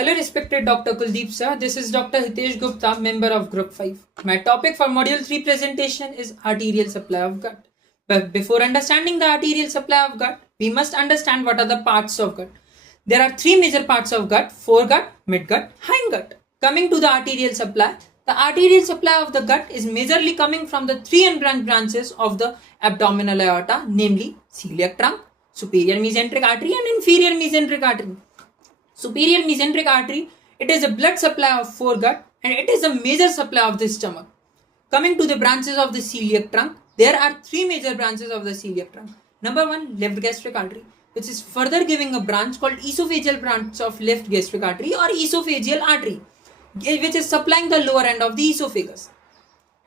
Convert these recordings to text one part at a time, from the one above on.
Hello, respected Dr. Kuldeep sir. This is Dr. Hitesh Gupta, member of Group 5. My topic for Module 3 presentation is arterial supply of gut. But before understanding the arterial supply of gut, we must understand what are the parts of gut. There are three major parts of gut: foregut, midgut, hindgut. Coming to the arterial supply of the gut is majorly coming from the three unbranched branches of the abdominal aorta, namely celiac trunk, superior mesenteric artery, and inferior mesenteric artery. Superior mesenteric artery, it is a blood supply of foregut and it is a major supply of the stomach. Coming to the branches of the celiac trunk, there are three major branches of the celiac trunk. Number one, left gastric artery, which is further giving a branch called esophageal branch of left gastric artery or esophageal artery, which is supplying the lower end of the esophagus.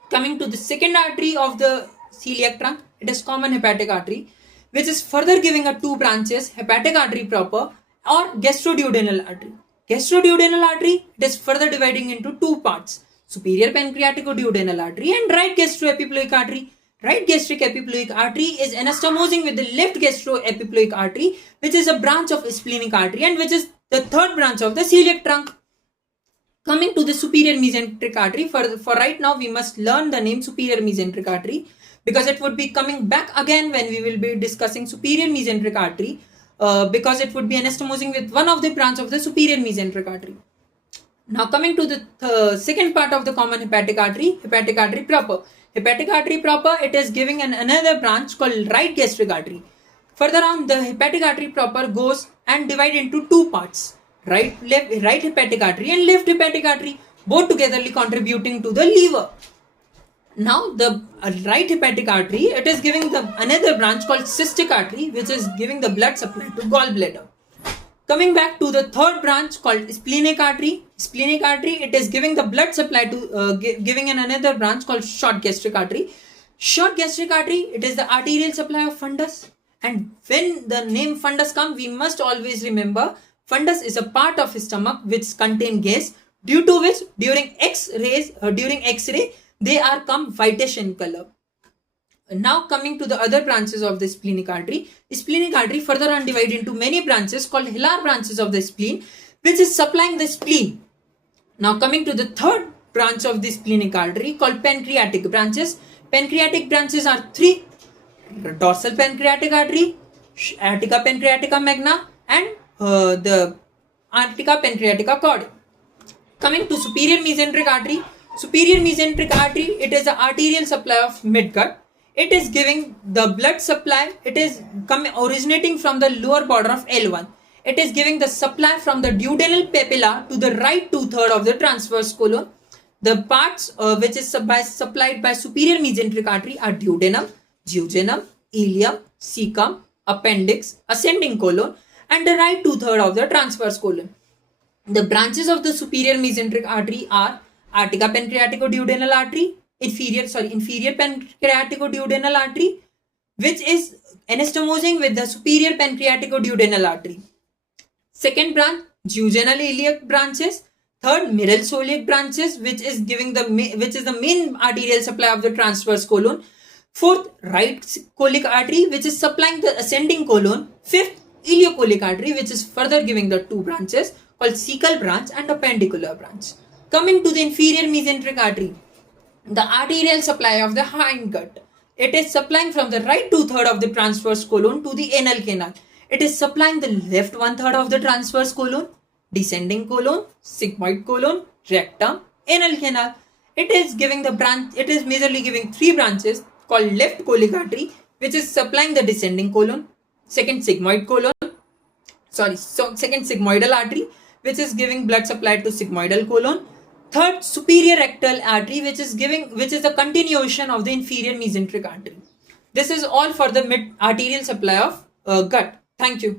Coming to the second artery of the celiac trunk, it is common hepatic artery, which is further giving a two branches, hepatic artery proper or gastroduodenal artery. Gastroduodenal artery, it is further dividing into two parts: superior pancreaticoduodenal artery and right gastroepiploic artery. Right gastric epiploic artery is anastomosing with the left gastroepiploic artery, which is a branch of splenic artery and which is the third branch of the celiac trunk. Coming to the superior mesenteric artery, for right now we must learn the name superior mesenteric artery because it would be coming back again when we will be discussing superior mesenteric artery. Because it would be anastomosing with one of the branch of the superior mesenteric artery. Now coming to the second part of the common hepatic artery proper. Hepatic artery proper, it is giving another branch called right gastric artery. Further on, the hepatic artery proper goes and divide into two parts: right hepatic artery and left hepatic artery, both togetherly contributing to the liver. Now the right hepatic artery, it is giving the another branch called cystic artery, which is giving the blood supply to gallbladder. Coming back to the third branch called splenic artery. Splenic artery, it is giving the blood supply to giving another branch called short gastric artery. Short gastric artery, it is the arterial supply of fundus. And when the name fundus comes, we must always remember fundus is a part of stomach which contain gas, due to which during X-ray they are come whitish in color. Now coming to the other branches of the splenic artery further on divide into many branches called hilar branches of the spleen, which is supplying the spleen. Now coming to the third branch of the splenic artery called pancreatic branches. Pancreatic branches are three: dorsal pancreatic artery, arteria pancreatica magna, and the arteria pancreatica chordae. Coming to superior mesenteric artery. Superior mesenteric artery, it is the arterial supply of midgut. It is giving the blood supply. It is originating from the lower border of L1. It is giving the supply from the duodenal papilla to the right 2/3 of the transverse colon. The parts which is supplied by superior mesenteric artery are duodenum, jejunum, ileum, cecum, appendix, ascending colon, and the right 2/3 of the transverse colon. The branches of the superior mesenteric artery are arteria pancreaticoduodenal artery, inferior pancreaticoduodenal artery, which is anastomosing with the superior pancreaticoduodenal artery. Second branch, jejunal iliac branches. Third, middle celiac branches, which is the main arterial supply of the transverse colon. Fourth, right colic artery, which is supplying the ascending colon. Fifth, ileocolic artery, which is further giving the two branches called cecal branch and appendicular branch. Coming to the inferior mesenteric artery, the arterial supply of the hindgut. It is supplying from the right 2/3 of the transverse colon to the anal canal. It is supplying the left 1/3 of the transverse colon, descending colon, sigmoid colon, rectum, anal canal. It is majorly giving three branches called left colic artery, which is supplying the descending colon, second sigmoidal artery, which is giving blood supply to sigmoidal colon. Third, superior rectal artery, which is the continuation of the inferior mesenteric artery. This is all for the arterial supply of gut. Thank you.